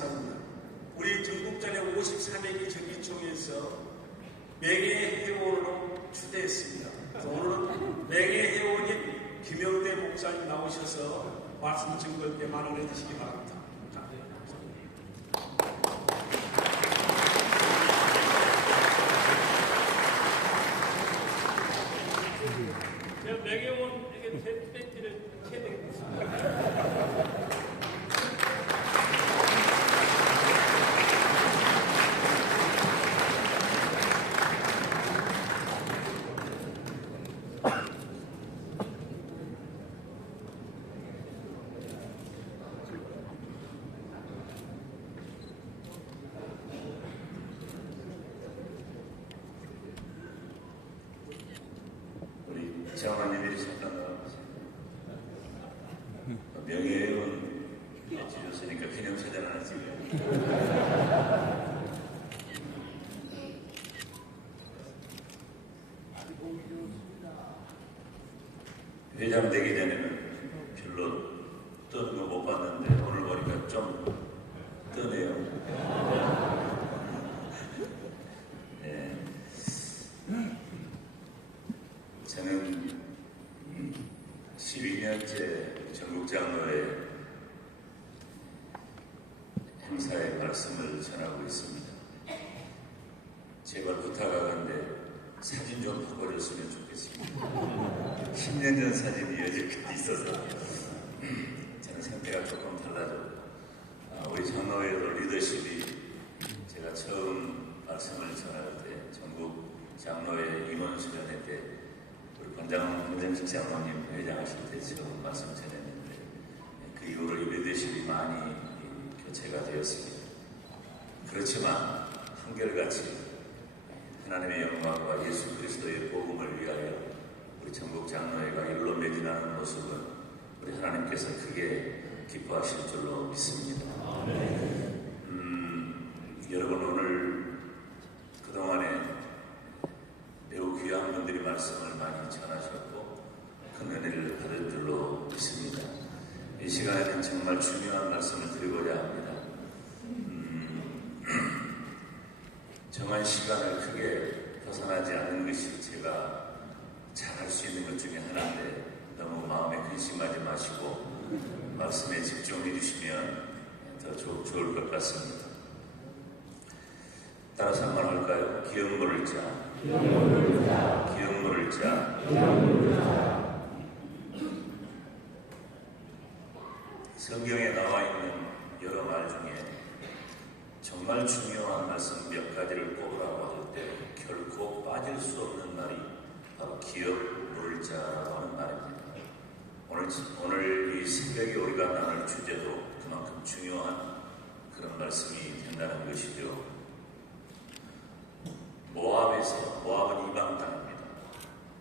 목사입니다. 우리 전국장의 54명이 정기총회에서 명예 회원으로 추대했습니다. 그래서 오늘은 명예 회원인 김영대 목사님 나오셔서 말씀 증거할 때 말을 해주시기 바랍니다. 제가 명예원에게 팬티를 해야 되겠습니다. 장관님이 잠깐 나와보세요. 명예회원 해주셨으니까 기념사진 하나 찍어요. 회장 되기 전에는 별로 떠는 거 못 봤는데 오늘 보니까 좀 떠네요. 네. 저는 12년째 전국장로회 행사의 말씀을 전하고 있습니다. 제발 부탁하건데 사진 좀 바꿔줬으면 좋겠습니다. 10년 전 사진이 여지까지 있어서 저는 상태가 조금 달라졌고 우리 장로회도 리더십이 제가 처음 말씀을 전할 때 전국 장로회 임원 수련회 때 우리 권장식 장로님 회장하실 때 처음 말씀 전했는데 그 이후로 리더십이 많이 교체가 되었습니다. 그렇지만 한결같이 하나님의 영광과 예수 그리스도의 복음을 위하여 우리 전국 장로회가 일로 매진하는 모습은 우리 하나님께서 크게 기뻐하실 줄로 믿습니다. 여러분 오늘 그동안에 매우 귀한 분들이 말씀을 많이 전하셨고 큰 은혜를 받을 줄로 믿습니다. 이 시간에는 정말 중요한 말씀을 드리고자 합니다. 정한 시간을 크게 벗어나지 않는 것이 제가 잘할 수 있는 것 중에 하나인데 너무 마음에 근심하지 마시고 말씀에 집중해 주시면 더 좋을 것 같습니다. 따라서 한번 할까요? 기억 모를 자, 기억 모를 자. 성경에 나와 있는 여러 말 중에 정말 중요한 말씀 몇 가지를 꼽으라고 할 때 결코 빠질 수 없는 말이 바로 기억 모를 자라고 하는 말입니다. 오늘 이 새벽에 우리가 나눌 주제도 그만큼 중요한 그런 말씀이 된다는 것이죠. 모압은 이방 땅입니다.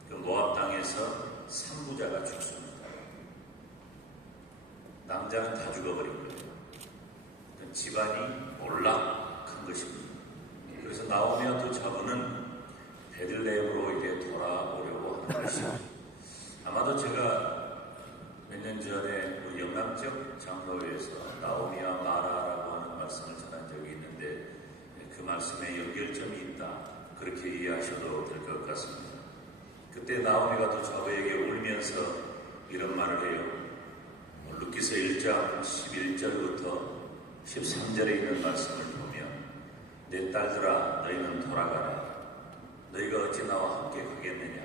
그 모압 땅에서 3부자가 죽습니다. 남자는 다 죽어버린 거예요. 집안이 몰락한 것입니다. 그래서 나오미와 두 차부는 베들레헴으로 이제 돌아오려고 하는 것입니다. 아마도 제가 몇 년 전에 우리 영남적 장로회에서 나오미와 마라라고 하는 말씀을 전한 적이 있는데 그 말씀에 연결점이 있다. 그렇게 이해하셔도 될 것 같습니다. 그때 나오미가 두 차부에게 울면서 이런 말을 해요. 루키서 1장 11절부터 13절에 있는 말씀을 보면 내 딸들아 너희는 돌아가라. 너희가 어찌 나와 함께 가겠느냐.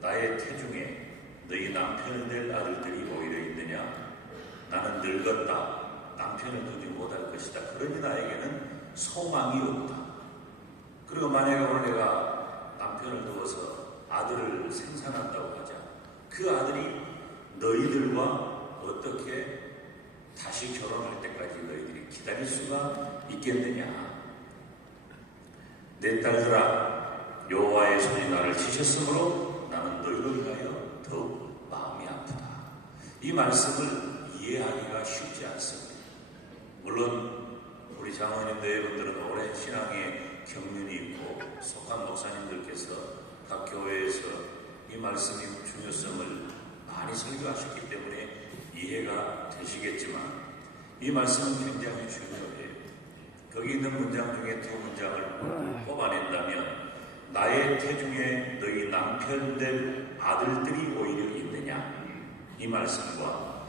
나의 태중에 너희 남편이 될 아들들이 오히려 있느냐. 나는 늙었다. 남편을 두지 못할 것이다. 그러니 나에게는 소망이 없다. 그리고 만약에 오늘 내가 남편을 두어서 아들을 생산한다고 하자. 그 아들이 너희들과 어떻게 다시 결혼할 때까지 너희들이 기다릴 수가 있겠느냐. 내 딸들아 여호와의 손이 나를 치셨으므로 나는 너희를 위하여 더욱 마음이 아프다. 이 말씀을 이해하기가 쉽지 않습니다. 물론 우리 장로님 대회분들은 오랜 신앙의 경륜이 있고 속한 목사님들께서 각 교회에서 이 말씀의 중요성을 많이 설교하셨기 때문에 이해가 되시겠지만 이 말씀은 굉장히 중요해요. 거기 있는 문장 중에 두 문장을 뽑아낸다면 나의 태중에 너희 남편들 아들들이 오히려 있느냐 이 말씀과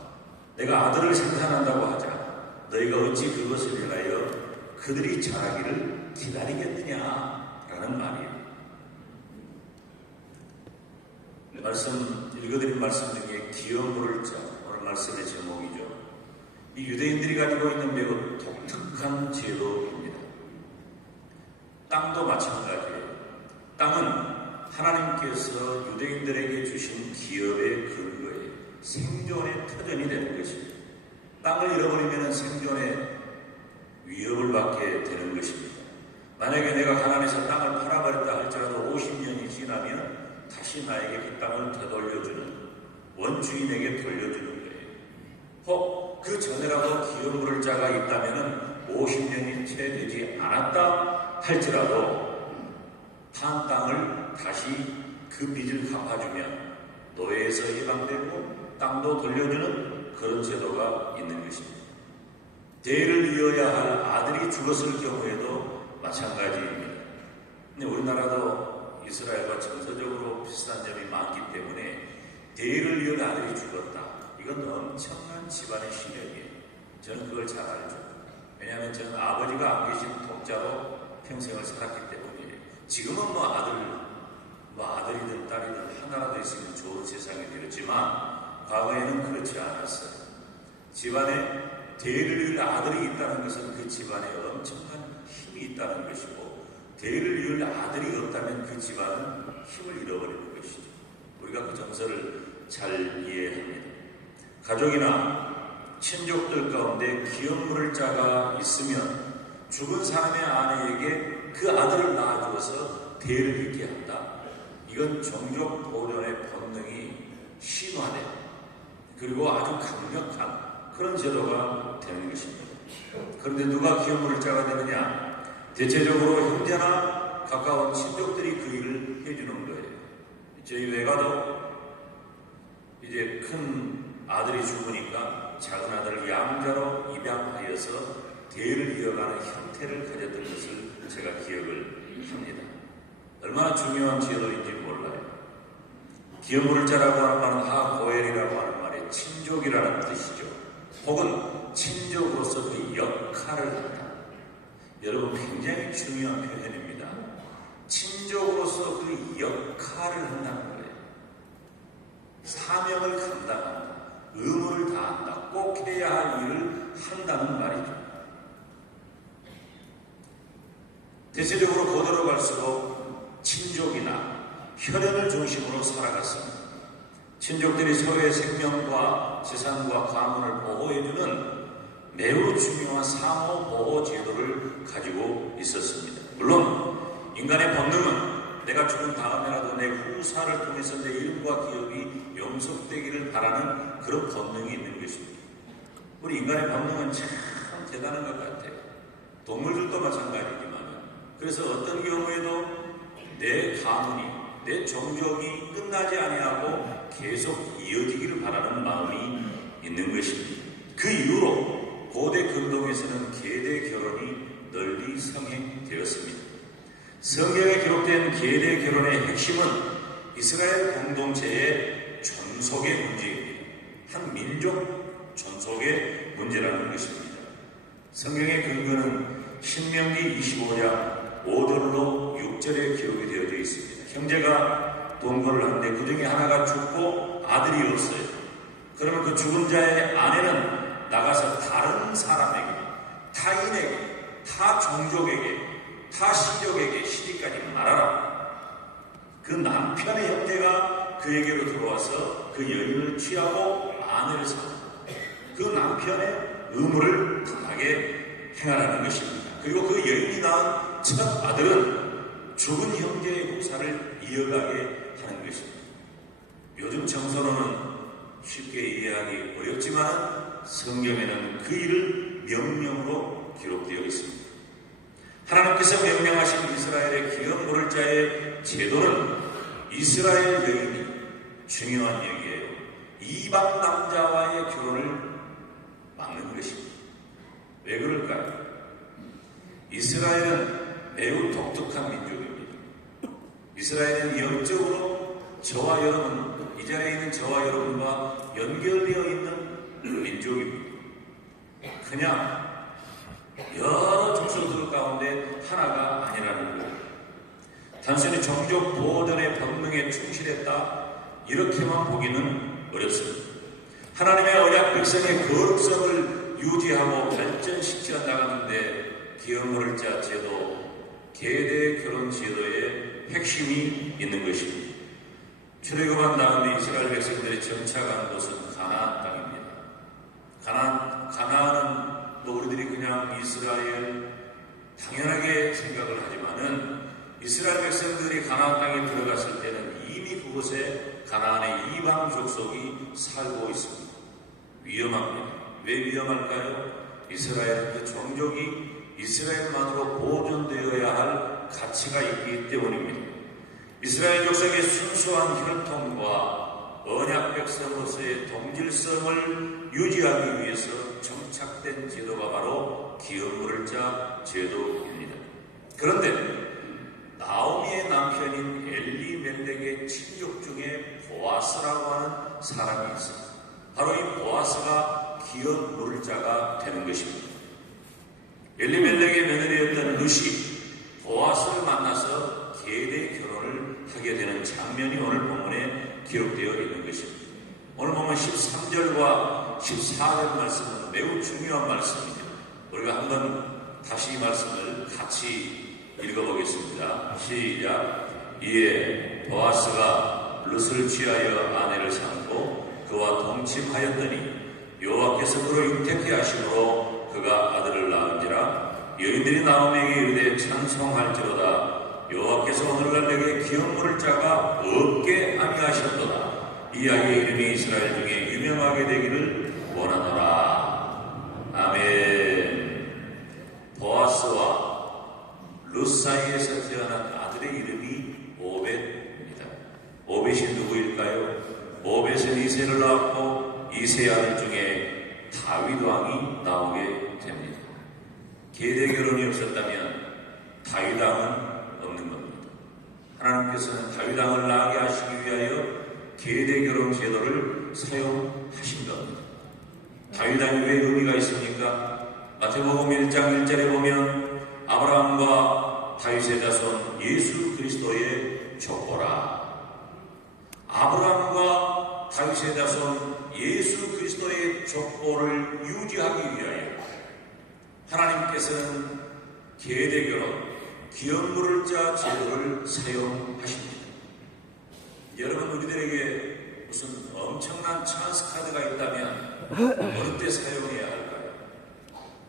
내가 아들을 생산한다고 하자 너희가 어찌 그것을 위하여 그들이 자라기를 기다리겠느냐라는 말이에요. 읽어드린 말씀 중에 기어 물을 자 오늘 말씀의 제목이죠. 이 유대인들이 가지고 있는 매우 독특한 제도입니다. 땅도 마찬가지예요. 땅은 하나님께서 유대인들에게 주신 기업의 근거에 생존의 터전이 되는 것입니다. 땅을 잃어버리면 생존의 위협을 받게 되는 것입니다. 만약에 내가 가난해서 땅을 팔아버렸다 할지라도 50년이 지나면 다시 나에게 그 땅을 되돌려주는 원주인에게 돌려주는 거예요. 혹 그 전에라도 기업 물을 자가 있다면 50년이 채 되지 않았다 할지라도 판 땅을 다시 그 빚을 갚아주면 노예에서 해방되고 땅도 돌려주는 그런 제도가 있는 것입니다. 대를 이어야 할 아들이 죽었을 경우에도 마찬가지입니다. 근데 우리나라도 이스라엘과 정서적으로 비슷한 점이 많기 때문에 대를 이을 아들이 죽었다. 이건 엄청난 집안의 시력이에요. 저는 그걸 잘 알죠. 왜냐하면 저는 아버지가 안 계신 독자로 평생을 살았기 때문이에요. 지금은 아들이든 딸이든 하나라도 있으면 좋은 세상이 되었지만 과거에는 그렇지 않았어요. 집안에 대를 이을 아들이 있다는 것은 그 집안에 엄청난 힘이 있다는 것이고 대를 이을 아들이 없다면 그 집안은 힘을 잃어버리는 것이죠. 우리가 그 정서를 잘 이해합니다. 가족이나 친족들 가운데 기업 물을 자가 있으면 죽은 사람의 아내에게 그 아들을 낳아주어서 대를 잇게 한다. 이건 종족 보존의 본능이 심화된 그리고 아주 강력한 그런 제도가 되는 것입니다. 그런데 누가 기업 물을 자가 되느냐? 대체적으로 형제나 가까운 친족들이 그 일을 해주는 거예요. 저희 외가도 이제 큰 아들이 죽으니까 작은 아들을 양자로 입양하여서 대를 이어가는 형태를 가졌던 것을 제가 기억을 합니다. 얼마나 중요한 제도인지 몰라요. 기업 물을 자라고 하는 말은 하고엘이라고 하는 말에 친족이라는 뜻이죠. 혹은 친족으로서 그 역할을 한다. 여러분 굉장히 중요한 표현입니다. 친족으로서 그 역할을 한다는 거예요. 사명을 감당한다. 의무를 다한다. 꼭 해야 할 일을 한다는 말이죠. 대체적으로 고대로 갈수록 친족이나 혈연을 중심으로 살아갔습니다. 친족들이 서로의 생명과 재산과 가문을 보호해주는 매우 중요한 상호보호 제도를 가지고 있었습니다. 물론 인간의 본능은 내가 죽은 다음에라도 내 후사를 통해서 내 이름과 기업이 영속되기를 바라는 그런 본능이 있는 것입니다. 우리 인간의 본능은 참 대단한 것 같아요. 동물들도 마찬가지지만 그래서 어떤 경우에도 내 가문이 내 종족이 끝나지 아니하고 계속 이어지기를 바라는 마음이 있는 것입니다. 그 이후로 고대 근동에서는 계대 결혼이 널리 성행되었습니다. 성경에 기록된 계대 결혼의 핵심은 이스라엘 공동체의 존속의 문제입니다. 한 민족 존속의 문제라는 것입니다. 성경의 근거는 신명기 25장 5절로 6절에 기록이 되어져 있습니다. 형제가 동거를 하는데 그 중에 하나가 죽고 아들이 없어요. 그러면 그 죽은 자의 아내는 나가서 다른 사람에게, 타인에게, 타 종족에게, 타 시족에게 시집까지 말하라. 그 남편의 형제가 그에게로 들어와서 그 여인을 취하고 아내를 삼고 그 남편의 의무를 다하게 행하라는 것입니다. 그리고 그 여인이 낳은 첫 아들은 죽은 형제의 후사를 이어가게 하는 것입니다. 요즘 정서로는 쉽게 이해하기 어렵지만 성경에는 그 일을 명령으로 기록되어 있습니다. 하나님께서 명령하신 이스라엘의 기업 물을 자의 제도는 이스라엘 여인이 중요한 얘기예요. 이방 남자와의 결혼을 막는 것입니다. 왜 그럴까요? 이스라엘은 매우 독특한 민족입니다. 이스라엘은 영적으로 저와 여러분, 이 자리에 있는 저와 여러분과 연결되어 있는 민족입니다. 그냥 여러 족속들 가운데 하나가 아니라는 거예요. 단순히 종족 보존의 본능에 충실했다 이렇게만 보기는 어렵습니다. 하나님의 언약 백성의 거룩성을 유지하고 발전시켜 나가는데 기업물을 짜 제도, 계대 결혼 제도의 핵심이 있는 것입니다. 출애굽한 다음에 이스라엘 백성들이 정착하는 곳은 가나안 땅입니다. 가나안은 뭐 우리들이 그냥 이스라엘 당연하게 생각을 하지만은 이스라엘 백성들이 가나안 땅에 들어갔을 때는 이미 그곳에 가나안의 이방 족속이 살고 있습니다. 위험합니다. 왜 위험할까요? 이스라엘은 그 종족이 이스라엘만으로 보존되어야 할 가치가 있기 때문입니다. 이스라엘 족속의 순수한 혈통과 언약 백성으로서의 동질성을 유지하기 위해서 정착된 제도가 바로 기업물을 짜 제도입니다. 그런데 나오미의 남편인 엘리멜렉의 친족 중에 보아스라고 하는 사람이 있습니다. 바로 이 보아스가 기업물을 자가 되는 것입니다. 엘리멜렉의 며느리였던 룻이 보아스를 만나서 계대 결혼을 하게 되는 장면이 오늘 본문에 기록되어 있는 것입니다. 오늘 보면 13절과 14절 말씀은 매우 중요한 말씀입니다. 우리가 한번 다시 이 말씀을 같이 읽어보겠습니다. 시작. 이에 보아스가 룻을 취하여 아내를 삼고 그와 동침하였더니 여호와께서 그를 잉태케 하심으로 그가 아들을 낳은지라. 여인들이 나오미에게 이르되 찬송할지로다. 여호와께서 오늘날 내게 기업물을 짜가 없게 아니하셨도다. 이 아이의 이름이 이스라엘 중에 유명하게 되기를 원하노라. 아멘. 보아스와 룻 사이에서 태어난 아들의 이름이 오벳입니다. 오벳이 누구일까요? 오벳은 이새를 낳았고 이새 아들 중에 다윗 왕이 나오게 됩니다. 계대 결혼이 없었다면 다윗 왕은 없는 겁니다. 하나님께서는 다윗 왕을 낳게 하시기 위하여 계대 결혼 제도를 사용하신 겁니다. 다윗 왕이 왜 의미가 있습니까? 마태복음 1장 1절에 보면 아브라함과 다윗의 자손 예수 그리스도의 족보라. 아브라함과 다윗의 자손 예수 그리스도의 족보를 유지하기 위하여 하나님께서는 계대 결혼, 기업물을 짜 제도를 사용하십니다. 여러분, 우리들에게 무슨 엄청난 찬스 카드가 있다면 어느 때 사용해야 할까요?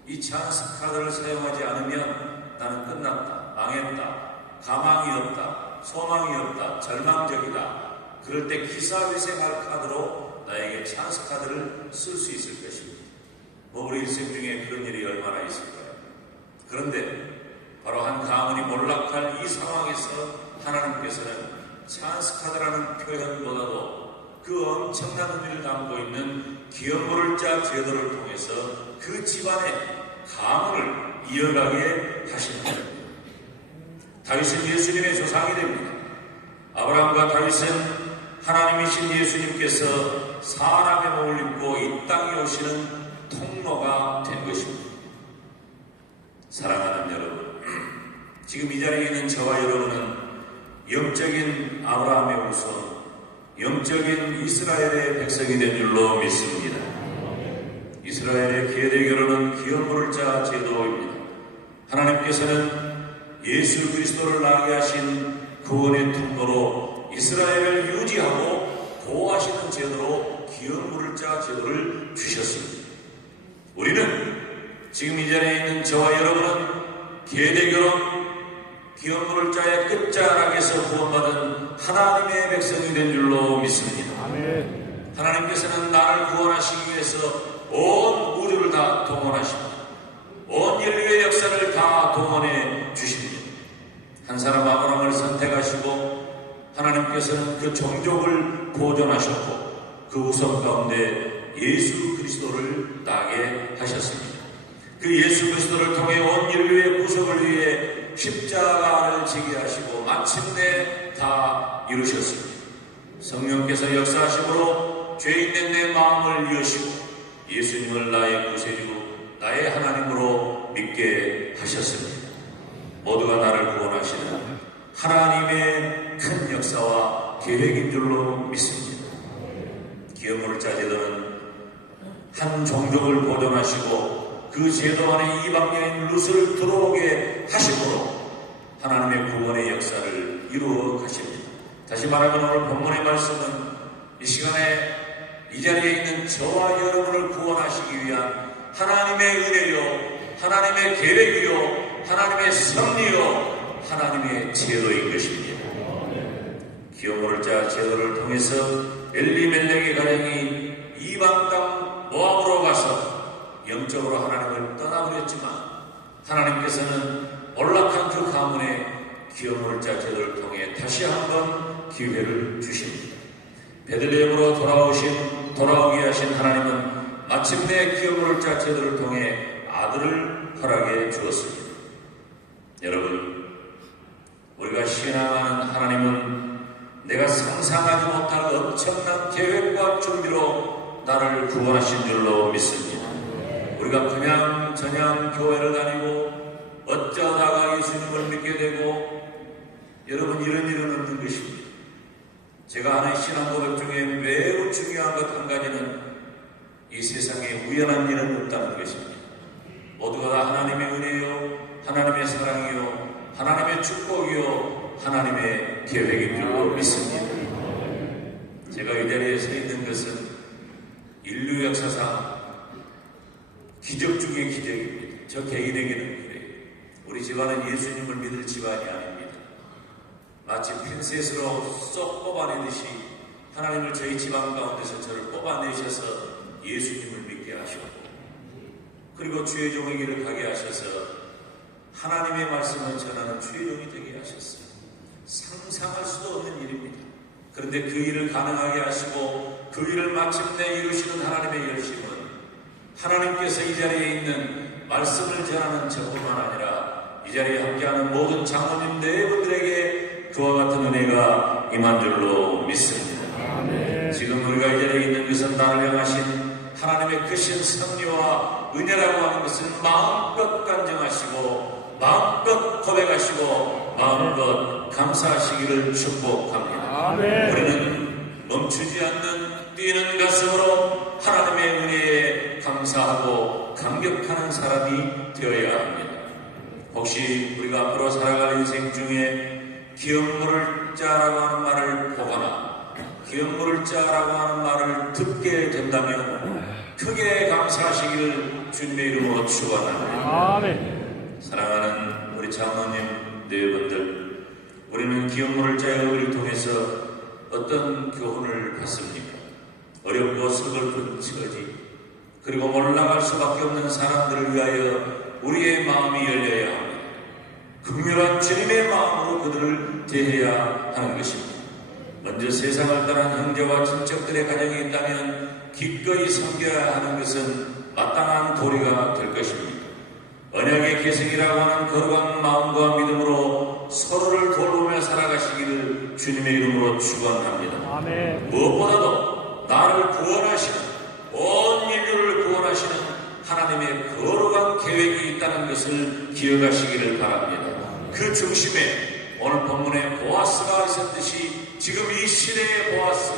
이 찬스 카드를 사용하지 않으면 나는 끝났다, 망했다, 가망이 없다, 소망이 없다, 절망적이다. 그럴 때 기사회생할 카드로 나에게 찬스 카드를 쓸 수 있을 것입니다. 우리 일생 중에 그런 일이 얼마나 있을까요? 그런데 바로 한 가문이 몰락할 이 상황에서 하나님께서는 찬스 카드라는 표현보다도 그 엄청난 의미를 담고 있는 기업물을 짜 제도를 통해서 그 집안의 가문을 이어가게 하십니다. 다윗은 예수님의 조상이 됩니다. 아브라함과 다윗은 하나님이신 예수님께서 사람의 몸을 입고 이 땅에 오시는 통로가 된 것입니다. 사랑하는 여러분, 지금 이 자리에 있는 저와 여러분은 영적인 아브라함의 후손, 영적인 이스라엘의 백성이 된 줄로 믿습니다. 이스라엘의 계대 결혼은 기업물을 짜 제도입니다. 하나님께서는 예수 그리스도를 낳게 하신 구원의 통로로 이스라엘을 유지하고 보호하시는 제도로 기업물을 짜 제도를 주셨습니다. 우리는 지금 이 자리에 있는 저와 여러분은 계대 결혼, 기업물을 짜의 끝자락에서 구원받은 하나님의 백성이 된 줄로 믿습니다. 아멘. 하나님께서는 나를 구원하시기 위해서 온 우주를 다 동원하십니다. 온 인류의 역사를 다 동원해 주십니다. 한 사람 아브라함을 선택하시고 하나님께서는 그 종족을 보존하셨고 그 후손 가운데 예수 그리스도를 나게 하셨습니다. 그 예수 그리스도를 통해 온 인류의 구속을 성령께서 역사하심으로 죄인된 내 마음을 여시고 예수님을 나의 구세주, 나의 하나님으로 믿게 하셨습니다. 모두가 나를 구원하시는 하나님의 큰 역사와 계획인 줄로 믿습니다. 기업 모를 자 제도는 한 종족을 보존하시고 그 제도 안에 이방여인 룻을 들어오게 하심으로 하나님의 구원의 역사를 이루어 가십니다. 다시 말하면 오늘 본문의 말씀은 이 시간에 이 자리에 있는 저와 여러분을 구원하시기 위한 하나님의 은혜요, 하나님의 계획이요, 하나님의 섭리요, 하나님의 제도인 것입니다. 기업 모를 자 제도를 통해서 엘리멜렉의 가정이 이방 땅 모압으로 가서 영적으로 하나님을 떠나버렸지만 하나님께서는 언락한 그 가문에 기업 모를 자 제도를 통해 다시 한번 기회를 주십니다. 베들레헴으로 돌아오게 하신 하나님은 마침내 기업 모를 자 제도를 통해 아들을 허락해 주었습니다. 여러분, 우리가 신앙하는 하나님은 내가 상상하지 못할 엄청난 계획과 준비로 나를 구원하신 줄로 믿습니다. 우리가 그냥 저냥 교회를 다니고 어쩌다가 예수님을 믿게 되고 여러분 이런 일은 없는 것입니다. 제가 아는 신앙 고백 중에 매우 중요한 것 한 가지는 이 세상에 우연한 일은 없다는 것입니다. 모두가 다 하나님의 은혜요, 하나님의 사랑이요, 하나님의 축복이요, 하나님의 계획인 줄로 믿습니다. 제가 이 자리에 서 있는 것은 인류 역사상 기적 중의 기적입니다. 저 개인에게는 그래요. 우리 집안은 예수님을 믿을 집안이 아닙니다. 마치 핀셋으로 쏙 뽑아내듯이 하나님을 저희 집안 가운데서 저를 뽑아내셔서 예수님을 믿게 하셨고, 그리고 주의 종의 길을 가게 하셔서 하나님의 말씀을 전하는 주의 종이 되게 하셨어요. 상상할 수도 없는 일입니다. 그런데 그 일을 가능하게 하시고 그 일을 마침내 이루시는 하나님의 열심은 하나님께서 이 자리에 있는 말씀을 전하는 저뿐만 아니라 이 자리에 함께하는 모든 장로님 네 분들에게 그와 같은 은혜가 임한 줄로 믿습니다. 아멘. 지금 우리가 이 자리에 있는 것은 나를 향하신 하나님의 크신 섭리와 은혜라고 하는 것을 마음껏 간증하시고 마음껏 고백하시고 마음껏 감사하시기를 축복합니다. 아멘. 우리는 멈추지 않는 뛰는 가슴으로 하나님의 은혜에 감사하고 감격하는 사람이 되어야 합니다. 혹시 우리가 앞으로 살아갈 인생 중에 기업 모를 자라고 하는 말을 보거나 기업 모를 자라고 하는 말을 듣게 된다면 크게 감사하시기를 주님의 이름으로 축원합니다. 아멘. 사랑하는 우리 장로님 네 분들, 우리는 기업 모를 자의 의를 통해서 어떤 교훈을 받습니까? 어렵고 서글픈 처지, 그리고 몰락할 수밖에 없는 사람들을 위하여 우리의 마음이 열려야 합니다. 긍휼한 주님의 마음으로 그들을 대해야 하는 것입니다. 먼저 세상을 떠난 형제와 친척들의 가정이 있다면 기꺼이 섬겨야 하는 것은 마땅한 도리가 될 것입니다. 언약의 계승이라고 하는 거룩한 마음과 믿음으로 서로를 돌보며 살아가시기를 주님의 이름으로 축원합니다. 아멘. 무엇보다도 나를 구원하시는, 온 인류를 구원하시는 하나님의 거룩한 계획이 있다는 것을 기억하시기를 바랍니다. 그 중심에 오늘 본문에 보아스가 있었듯이 지금 이 시대의 보아스,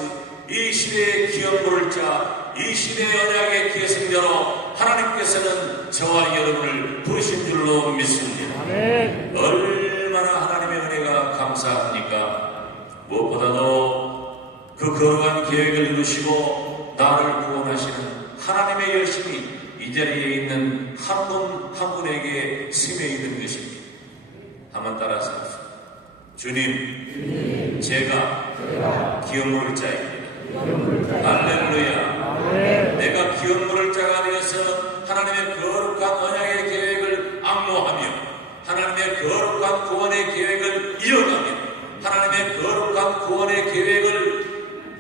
이 시대의 기업 모를 자, 이 시대의 언약의 계승자로 하나님께서는 저와 여러분을 부르신 줄로 믿습니다. 아멘. 얼마나 하나님의 은혜가 감사합니까? 무엇보다도 그 거룩한 계획을 이루시고 나를 구원하시는 하나님의 열심이 이 자리에 있는 한 분 한 분에게 스며 있는 것입니다. 한번 따라서 합시다. 주님, 제가 기업 모를 자입니다. 할렐루야. 내가 기업 모를 자가 되어서 하나님의 거룩한 언약의 계획을 앙모하며 하나님의 거룩한 구원의 계획을 이어가며 하나님의 거룩한 구원의 계획을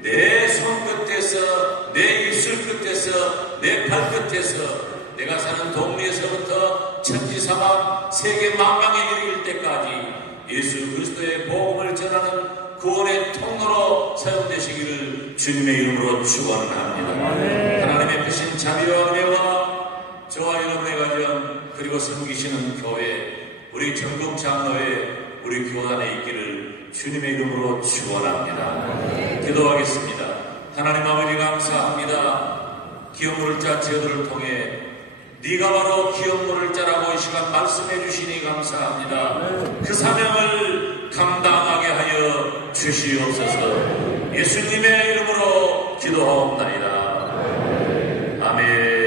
내 손끝에서, 내 입술 끝에서, 내 발끝에서, 내가 사는 동네에서부터 천지사방 세계 만방에 이르길 때까지 예수 그리스도의 복음을 전하는 구원의 통로로 사용되시기를 주님의 이름으로 축원합니다. 하나님의 크신 자비와 은혜와 저와 여러분의 가정 그리고 섬기시는 교회 우리 전국 장로회 우리 교단에 있기를 주님의 이름으로 축원합니다. 기도하겠습니다. 하나님 아버지 감사합니다. 기업물을 자 제도를 통해 네가 바로 기업물을 자라고 이 시간 말씀해 주시니 감사합니다. 그 사명을 감당하게 하여 주시옵소서. 예수님의 이름으로 기도하옵나이다. 아멘.